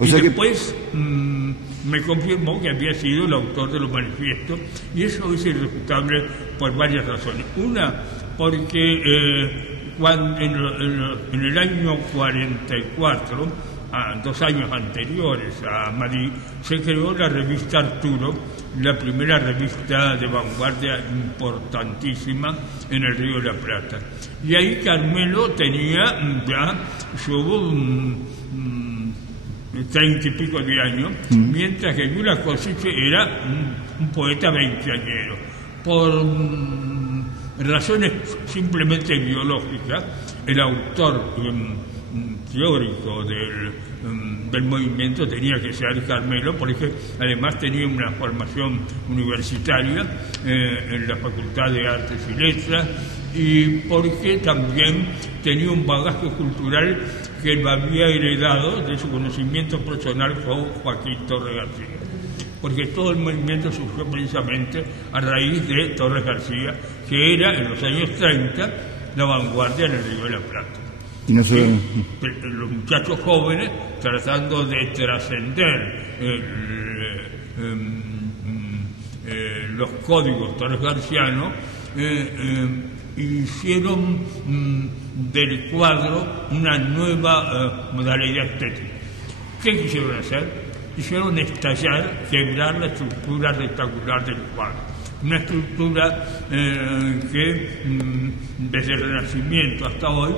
O sea después me confirmó que había sido el autor de los manifiestos, y eso es irrefutable por varias razones. Una, porque cuando en el año 44, 2 años anteriores a Madrid, se creó la revista Arturo, la primera revista de vanguardia importantísima en el Río de la Plata. Y ahí Carmelo tenía ya su 30 y pico de años, mientras que Yula Cosiche era un poeta veinteañero. Por razones simplemente biológicas, el autor teórico del movimiento tenía que ser Carmelo, porque además tenía una formación universitaria en la Facultad de Artes y Letras, y porque también tenía un bagaje cultural que lo había heredado de su conocimiento personal con Joaquín Torres García, porque todo el movimiento surgió precisamente a raíz de Torres García, que era en los años 30 la vanguardia en el Río de la Plata. Y no sé... Los muchachos jóvenes tratando de trascender los códigos torresgarcianos, hicieron del cuadro una nueva modalidad estética. ¿Qué quisieron hacer? Quisieron estallar, quebrar la estructura rectangular del cuadro. Una estructura que desde el Renacimiento hasta hoy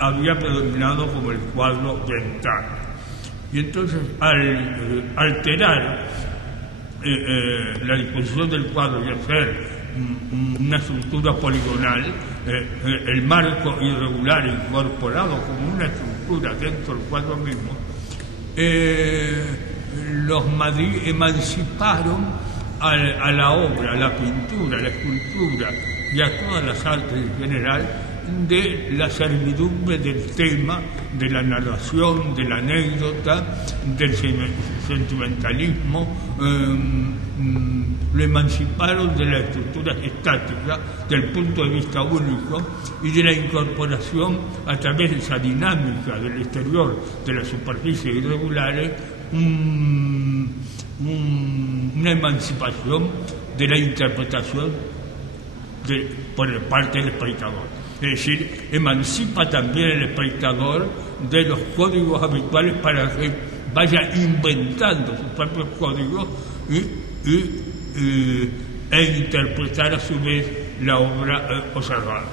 había predominado como el cuadro ventana. Y entonces, al alterar la disposición del cuadro y hacer una estructura poligonal, el marco irregular incorporado como una estructura dentro del cuadro mismo, los Madrid emanciparon a la obra, a la pintura, a la escultura y a todas las artes en general de la servidumbre del tema, de la narración, de la anécdota, del sentimentalismo. Lo emanciparon de la estructura estática, del punto de vista único, y de la incorporación a través de esa dinámica del exterior, de las superficies irregulares, una emancipación de la interpretación por parte del espectador. Es decir, emancipa también el espectador de los códigos habituales para que vaya inventando sus propios códigos e interpretar a su vez la obra observada.